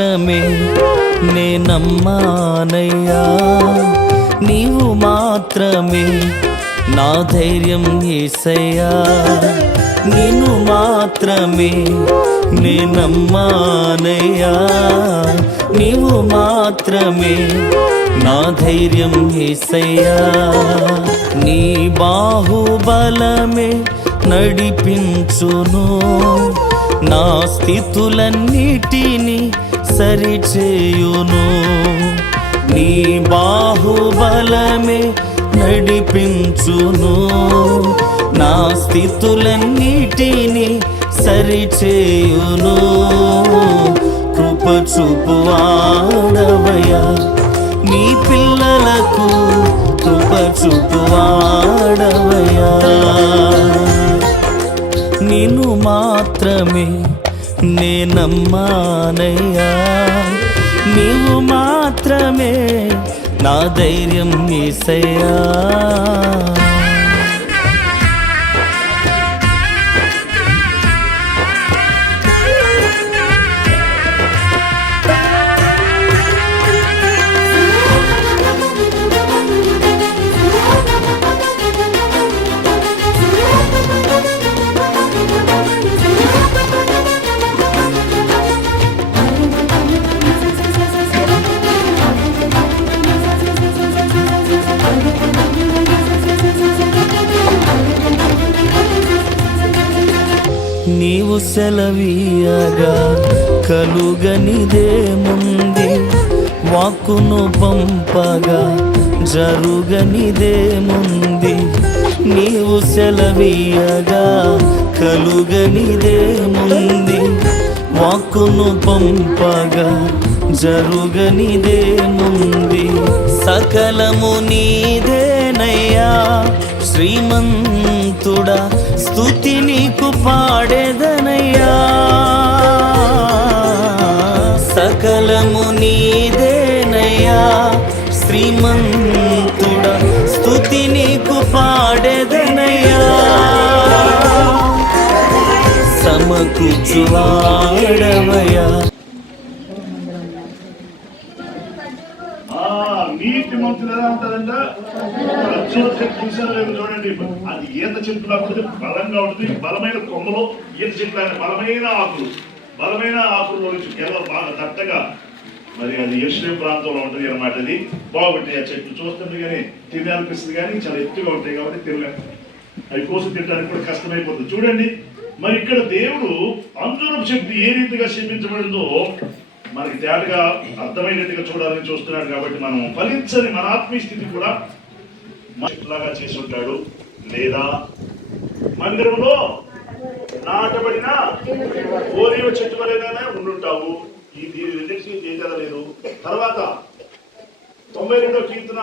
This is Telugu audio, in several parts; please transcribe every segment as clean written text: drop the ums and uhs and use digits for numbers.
మాత్రమే నే నమ్మానయ్యా, నీవు మాత్రమే నా ధైర్యం యేసయ్యా, నిన్ను మాత్రమే నే నమ్మానయ్యా, నీవు మాత్రమే నా ధైర్యం యేసయ్యా. నీ బాహుబలమే నడిపించును, నా స్థితులన్నిటినీ సరిచేయును. నీ బాహుబలమే నడిపించును, నా స్థితులన్నిటినీ సరిచేయును. కృప చూపువాడవయ్యా, నీ పిల్లలకు కృప చూపువాడవయ్యా. నిన్ను మాత్రమే నే నమ్మానయ్యా, నీవు మాత్రమే నా ధైర్యం యేసయ్యా. నీవు సెలవీయగా కలుగనిదేముంది, వాక్కును పంపగా జరుగనిదేముంది. నీవు సెలవీయగా కలుగనిదేముంది, వాక్కును పంపగా జరుగనిదేముంది. సకలము నీదేనయ్యా శ్రీమంతుడా, స్తుతి నీకు పాడేదనయ్యా. సకలము నీదేనయ్యా శ్రీమంతుడా, స్తుతి నీకు పాడేదనయ్యా. సమకూర్చువాడవయ్యా, నీటి మంత్రులు ఎలా ఉంటారంట, చూసారు లేదు చూడండి. అది ఈత చెట్లు అప్పుడు బలంగా ఉంటుంది, బలమైన కొమ్మలో ఈత చెట్లు ఆయన బలమైన ఆకులు, బలమైన ఆకుల్లో నుంచి కేవలం బాగా దట్టగా, మరి అది యెరూషలేము ప్రాంతంలో ఉంటుంది అన్నమాట. అది బాగుంటాయి ఆ చెట్లు, చూస్తుంటే కానీ తినాలనిపిస్తుంది, కానీ చాలా ఎత్తుగా ఉంటాయి కాబట్టి తినలేము, అవి కోసం తినడానికి కూడా కష్టమైపోతుంది. చూడండి మరి ఇక్కడ దేవుడు అంజూరపు చెట్టు ఏ రీతిగా శపించబడిందో మనకి తేటగా అర్థమైనట్టుగా చూడాలని చూస్తున్నాడు. కాబట్టి మనం ఫలించని మన ఆత్మీయ స్థితి కూడా లాగా చేసి ఉంటాడు. లేదా మందిరంలో నాటబడిన ఓలివ చెట్టు వలెగానే ఉండుంటావు. ఈ రెండింటికి ఏదైనా లేదు. తర్వాత 92వ కీర్తన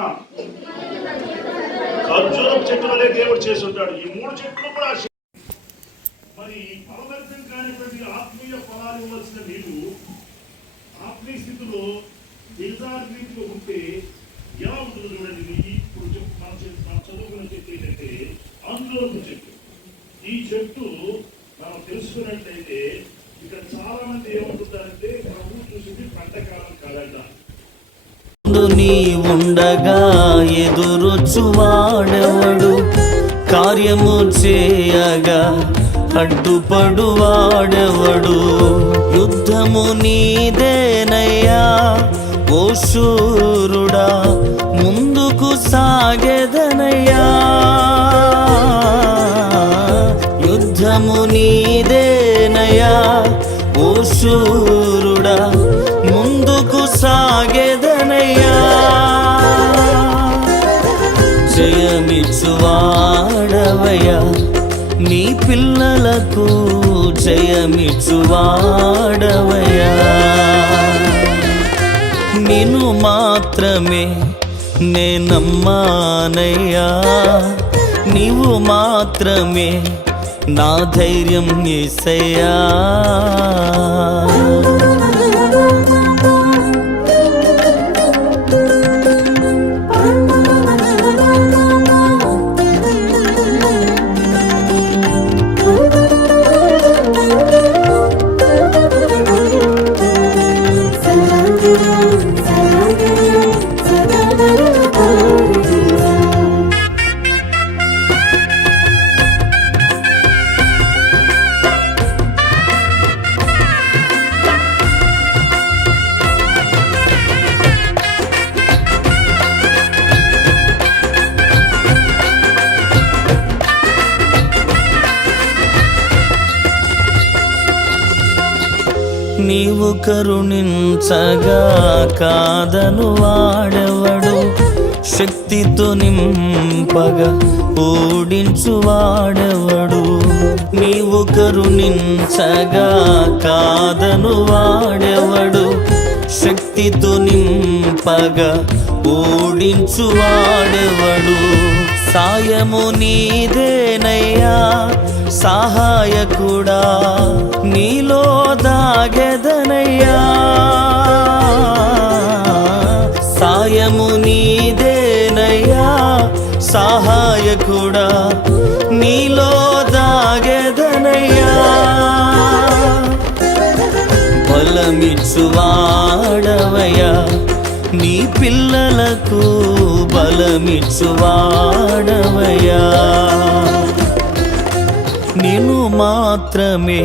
ఖర్జూరపు చెట్టు వలె దేవుడు చేసి ఉంటాడు. ఈ మూడు చెట్లు కూడా మరి ఫలభరితం కానిటువంటి ఆత్మీయ ఫలాలు ఇవ్వాల్సిన నీవు ఆత్మీయ స్థితిలో దిగజారి రీతిలో ఉంటే ఎలా ఉంటుందో చూడండి. ఇప్పుడు మన చదువుకున్న చెట్టు ఏంటంటే అంజూరపు చెట్టు. ఈ చెట్టు మనం తెలుసుకున్నట్లయితే ఇక్కడ చాలా మంది ఏమంటుంటారంటే ప్రభు చూసింది పంటకాలం కాదంట. నీ ఉండగా ఎదురొచ్చువాడెవడు, కార్యము చేయగా అడ్డుపడువాడెవడు. యుద్ధము నీదేనయ్యా ఓ శూరుడా, ముందుకు సాగెదనయ్యా. యుద్ధము నీదేనయ్యా ఓ శూరుడా, ముందుకు సాగెదనయ్యా. జయమిచ్చువాడవయ్యా, నీ పిల్లలకు జయమిచ్చువాడవయ్యా. నిన్ను మాత్రమే నే నమ్మానయ్యా, నీవు మాత్రమే నా ధైర్యం యేసయ్యా. నీవు కరుణించగా కాదను వాడెవడు, శక్తితో నింపగా ఓడించు వాడెవడు. నీవు కరుణించగా కాదను వాడెవడు, శక్తితో నింపగా ఓడించు వాడెవడు. సాయము నీదేనయ్యా సహాయకుడా, నీలో దాగెదనయ్యా. సాయము నీదేనయ్యా సహాయకుడా, నీలో దాగెదనయ్యా. బలమిచ్చువాడవయ్యా నీ పిల్లలకు, బలమిచ్చువాడవయ్యా. నిన్ను మాత్రమే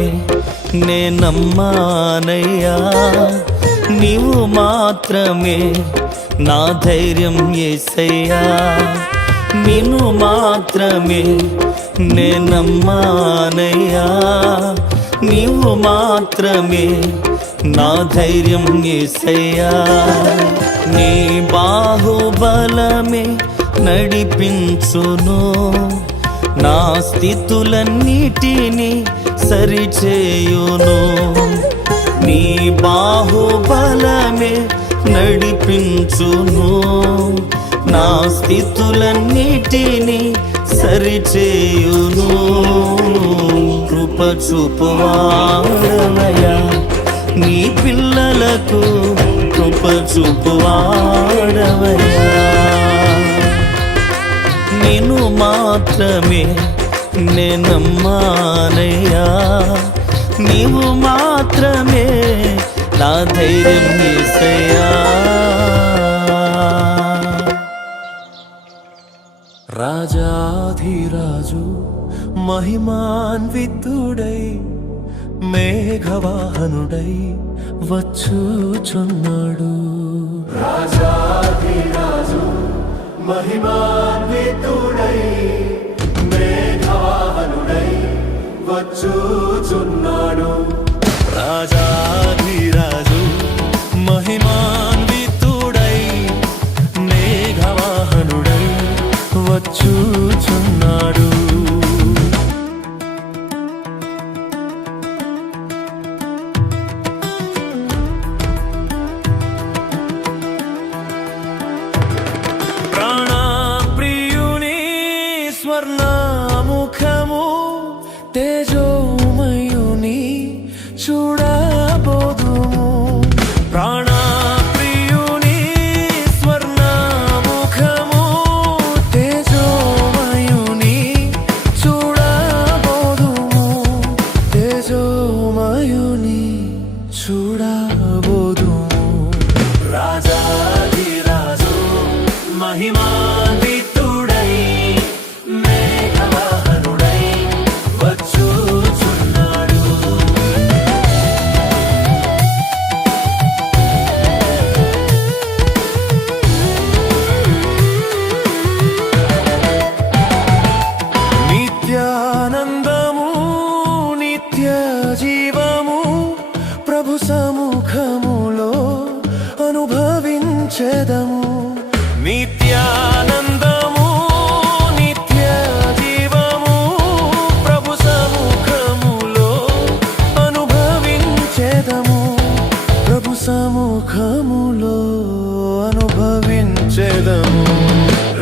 నే నమ్మానయ్యా, నీవు మాత్రమే నా ధైర్యం యేసయ్యా. నిన్ను మాత్రమే నే నమ్మానయ్యా, నీవు మాత్రమే నా ధైర్యం యేసయ్యా. నీ బాహుబలమే నడిపించును, నా స్థితులన్నిటినీ సరిచేయును. నీ బాహుబలమే నడిపించును, నా స్థితులన్నిటినీ సరిచేయును. కృప చూపువాడవయ్యా నీ పిల్లలకు, కృప చూపువాడవయ్యా. నిన్ను మాత్రమే నే నమ్మానయ్యా, నీవు మాత్రమే నా ధైర్యం యేసయ్యా. రాజాధిరాజు మహిమాన్వితుడై మేఘవాహనుడై వచ్చుచున్నాడు. రాజాధిరాజు మహిమాన్వితుడై మేఘవాహనుడై వచ్చుచున్నాడు. రాజాధిరాజు మహిమాన్వితుడై మేఘవాహనుడై వచ్చుచున్నాడు. ప్రాణప్రియుని స్వర్ణముఖము తేజోమయుని చూడబోదుము. ప్రాణప్రియుని స్వర్ణముఖము తేజోమయుని చూడబోదుము. తేజోమయుని చూడబోదుము. రాజాధిరాజు మహిమాన్వితుడై మేఘవాహనుడై వచ్చుచున్నాడు. నిత్యానందము నిత్య జీవము ప్రభు సముఖములో అనుభవించెదము. నిత్యానందము నిత్య జీవము ప్రభు సముఖములో అనుభవించెదము. ప్రభు సముఖములో అనుభవించెదము.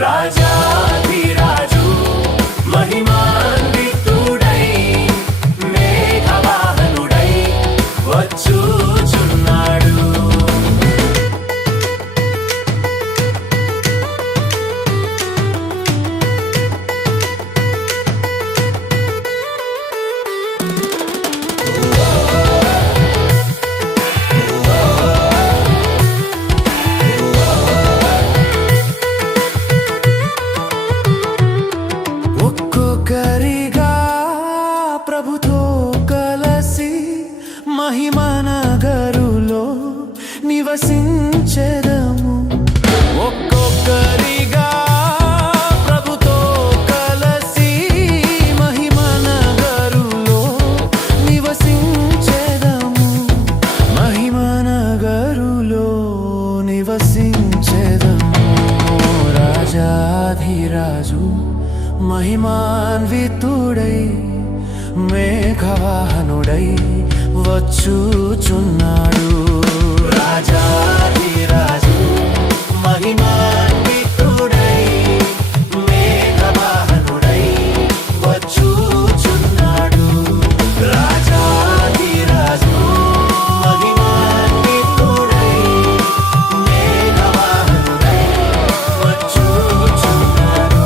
రాజాధిరాజు మహిమాన్వితుడై మేఘవాహనుడై వచ్చుచున్నాడు. స్తుతించెదము. ఒక్కొక్కరిగా ప్రభుతో కలసి మహిమ నగరులో నివసించెదము. మహిమ నగరులో నివసించెదము. రాజాధిరాజు మహిమాన్వితుడై మేఘవాహనుడై వచ్చుచున్నాడు. రాజాధిరాజు మహిమాన్వితుడై మేఘవాహనుడై వచ్చుచున్నాడు. రాజాధిరాజు మహిమాన్వితుడై మేఘవాహనుడై వచ్చుచున్నాడు.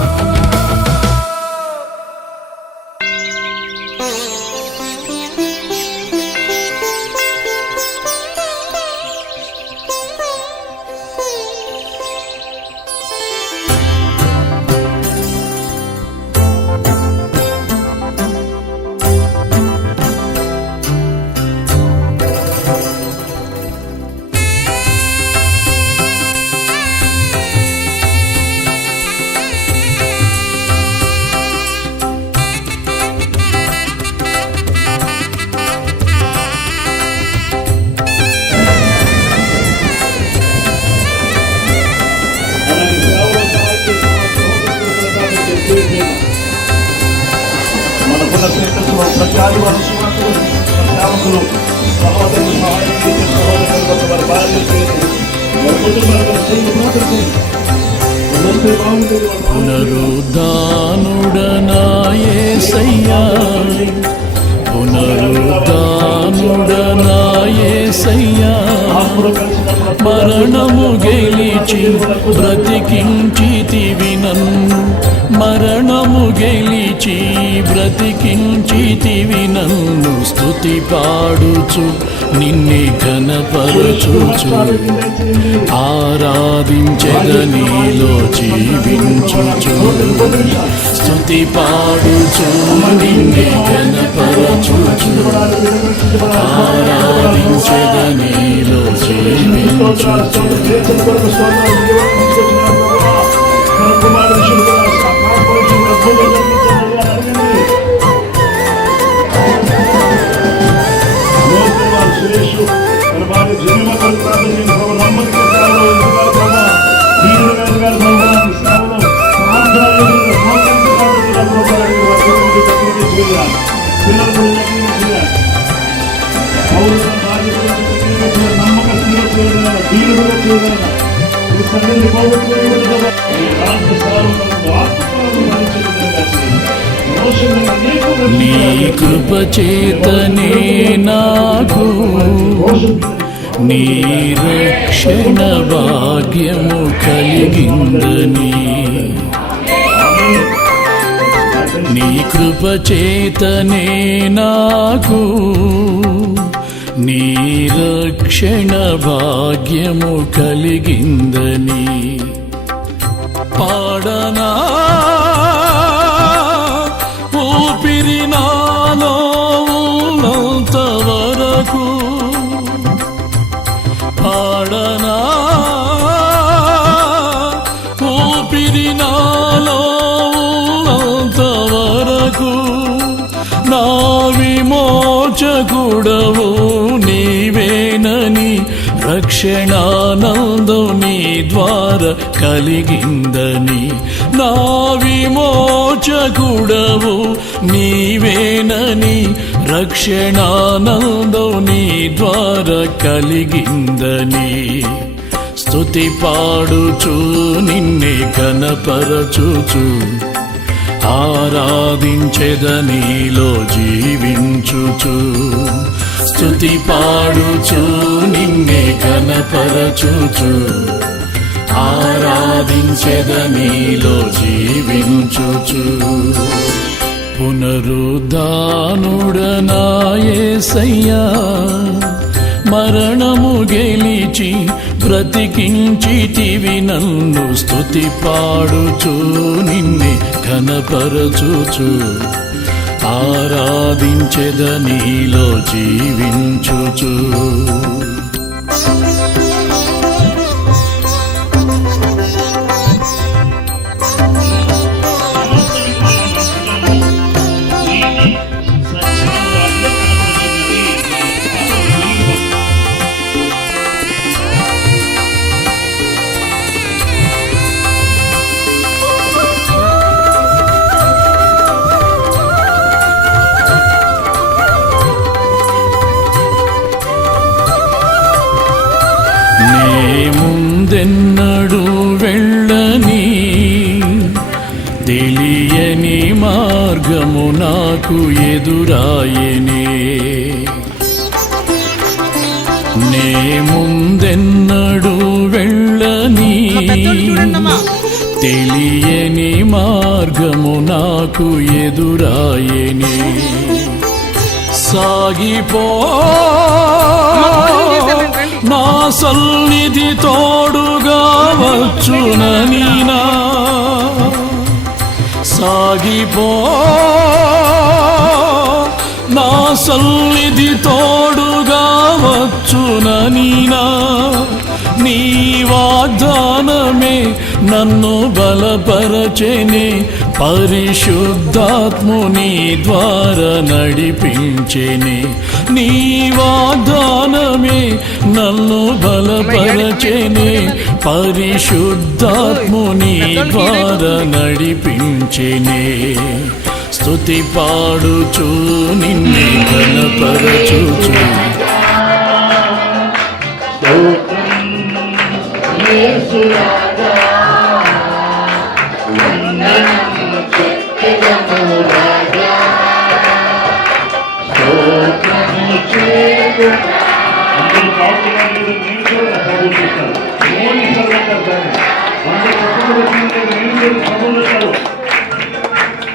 మన పునఃప్రతిష్టలో ప్రతి ఆదివారం సువార్తలు సేవకులు సహోదరులు సహాయం చేసే సహోదరులు వారి బాధ్యత వారి కుటుంబాలను చేసి ప్రార్థన చేయండి. వస్తే బాగుంటుంది. పునరుద్ధానుడనా యేసయ్యా, పునరుద్ధానుడనా యేసయ్యా, మరణము గెలిచి బ్రతికించితివి నన్ను, మరణము గెలిచి బ్రతికించితివి నన్ను, స్తుతి పాడుచు నిన్నే ఘనపరచుచు ఆరాధించెదనీలో జీవించుచు, స్తుతి పాడుచు నిన్నే ఘనపరచుచు ఆరాధించెదనీలో జీవించుచు. నీ కృప చేతనే నాకు నీ రక్షణ భాగ్యము కలిగిందని, నీ కృప చేతనే నాకు నీ రక్షణ భాగ్యము కలిగిందని పాడనా ఊపిరి నాలో ఉన్నంత వరకు, పాడనా ఊపిరి నాలో ఉన్నంత వరకు, నా విమోచకుడవు నీవేనని రక్షణానందం నీ ద్వారా కలిగిందని, నా విమోచకుడవు నీవేనని రక్షణానందం నీ ద్వారా కలిగిందని, స్తుతి పాడుచు నిన్నే ఘనపరచుచు ఆరాధించెదనీలో జీవించుచు, స్తుతి పాడుచు నిన్నే ఘనపరచుచు ఆరాధించెదనీలో జీవించుచు. పునరుద్ధానుడనా యేసయ్యా, మరణము గెలిచి బ్రతికించితివి నన్ను, స్తుతి పాడుచు నిన్నే ఘనపరచుచు ఆరాధించెదనీలో జీవించుచు. ముందెన్నడు వెళ్ళని తెలియని మార్గము నాకు ఎదురాయనే. నే ముందెన్నడు వెళ్ళని తెలియని మార్గము నాకు ఎదురాయనే. సాగిపో నా సన్నిధి తోడుగా వచ్చునని నా సాగిపో నా సన్నిధి తోడుగా వచ్చునని నా నీ వాగ్దానమే నన్ను బలపరచెనే. పరిశుద్ధాత్ముని ద్వారా నడిపించెనే. నీ వాగ్దానమే నన్ను బలపరచెనే. పరిశుద్ధాత్ముని ద్వారా నడిపించెనే. స్తుతి పాడుచు నిన్నే ఘనపరచుచు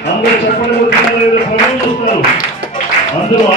అందరూ చెప్పండి ప్రభువు చూస్తారు. అందరూ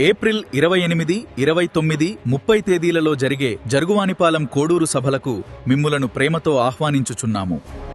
ఏప్రిల్ 28, 29, 30 తేదీలలో జరిగే జరుగువానిపాలెం కోడూరు సభలకు మిమ్ములను ప్రేమతో ఆహ్వానించుచున్నాము.